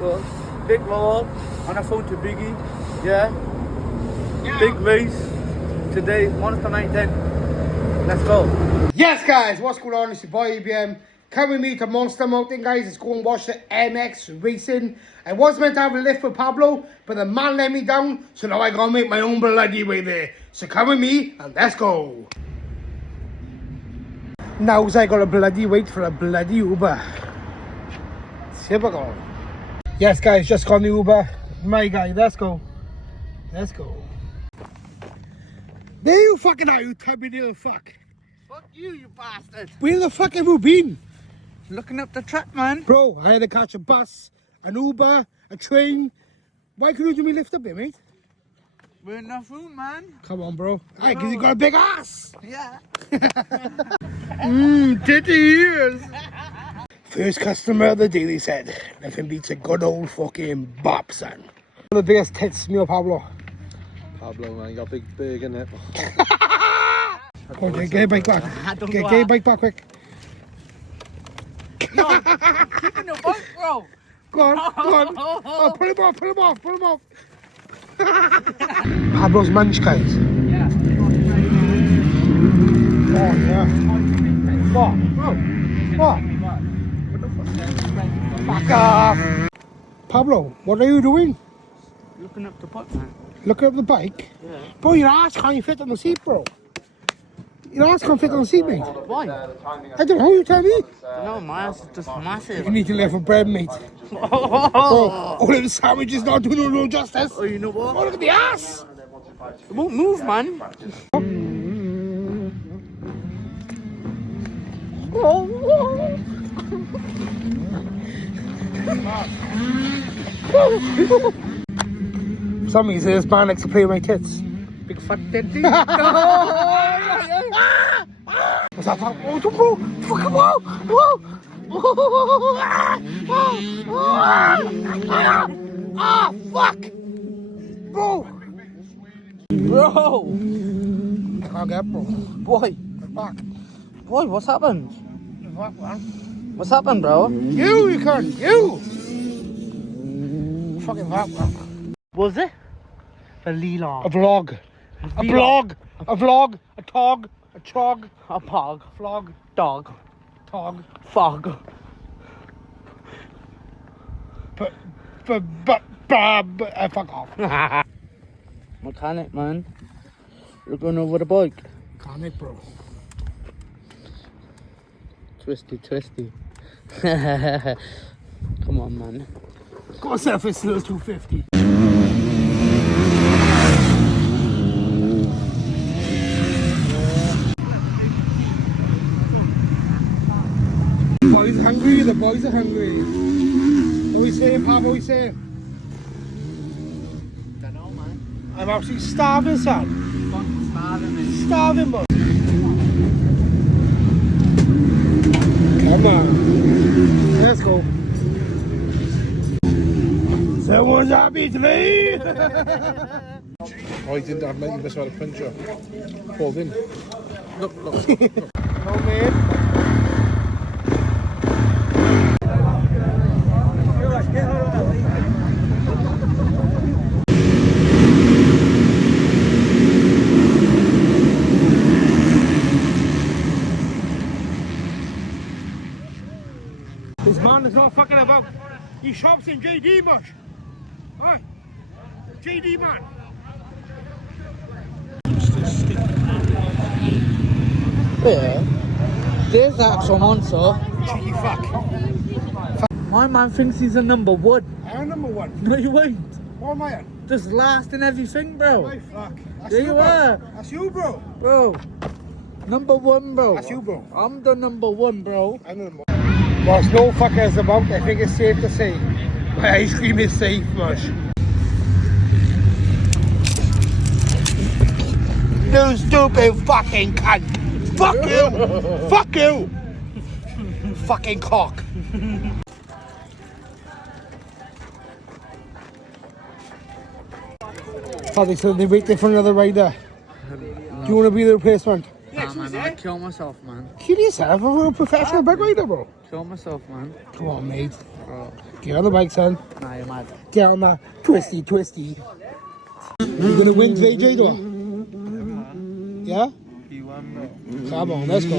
Motors. Big vlog on the phone to Biggie. Yeah. Big race today. Monster 910. Let's go. Yes, guys. What's going on? It's your boy EBM. Come with me to Monster Mountain, guys. Let's go and watch the MX racing. I was meant to have a lift with Pablo, but the man let me down, so now I gotta make my own bloody way there. So come with me and let's go. Now I gotta bloody wait for a bloody Uber. Typical. Yes, guys, just got the Uber. My guy, let's go. Let's go. There you fucking are, you tubby little fuck. Fuck you, you bastard. Where the fuck have you been? Looking up the track, man. Bro, I had to catch a bus, an Uber, a train. Why couldn't you do me lift up here, mate? We're enough room, man. Come on, bro. Aye, because you got a big ass. Yeah. Titty ears. First customer of the day, they said. Nothing beats a good old fucking bop, son. One of the biggest tits, me or Pablo? Pablo, man, you got big in it. Go on, get your bike back. Get your bike back quick. Yo, keeping the bike, bro. Go on, go on. Oh, pull him off, pull him off, pull him off. Pablo's munchkins. Yeah. Oh, yeah. What? What? Fuck off. Pablo, what are you doing? Looking up the bike, man. Looking up the bike? Yeah. Bro, your ass can't fit on the seat, bro. Your ass can't fit on the seat, mate. Why? I don't know, you tell me. No, my ass is just massive. You need to live for bread, mate. Bro, all of the sandwiches not doing no justice. Oh, you know what? Oh, look at the ass. It won't move, man. Somebody says this man likes to play with my tits. Big fat titty. What's that? Oh, bro! Fucking whoa! Whoa! Ah, fuck! Bro! Bro! Can't get, bro. Boy. Fuck. Boy, what's happened? Fuck, man. What's happened, bro? You can't. You! Fucking fuck, man. Was it? A Leela. A vlog. A blog. A vlog. A tog. A chog. A pog. Vlog. Dog. Tog. Fog. Fuck off. Mechanic, man. You're going over the bike. Mechanic, bro. Twisty. Come on, man. Go yourself a little 250. Boys are hungry, the boys are hungry. What are we saying, Pab? What are we saying? Don't know, man. I'm absolutely starving, son. Fucking starving, man. Starving, boy. Come on. Let's go. Someone's happy today. Oh, he didn't have mate, you must have had a puncher. Pulled in. Look. No, man. This man is not fucking about. He shops in JD, much. Alright. JD, man. Yeah. There's that someone, sir. Cheeky fuck. My man thinks he's a number one. I'm number one. No, you ain't. What am I at? Just last in everything, bro. My fuck. That's There you, you bro. are. That's you, bro. Bro. Number one, bro. That's you, bro. I'm the number one, bro. I'm the number one. Well, it's no fuckers about. I think it's safe to say my ice cream is safe, mush. You stupid fucking cunt. Fuck you. Fuck you. Fucking cock. Probably so they wait there for another rider. Do you want to be the replacement? Nah, man, I'd kill myself, man. Kill yourself. I'm a professional bike rider, bro. Kill myself, man. Come on, mate. Bro. Get on the bike, son. Nah, you're mad. Get on that twisty, twisty. You gonna win today, Jado? Yeah? Come on, let's go.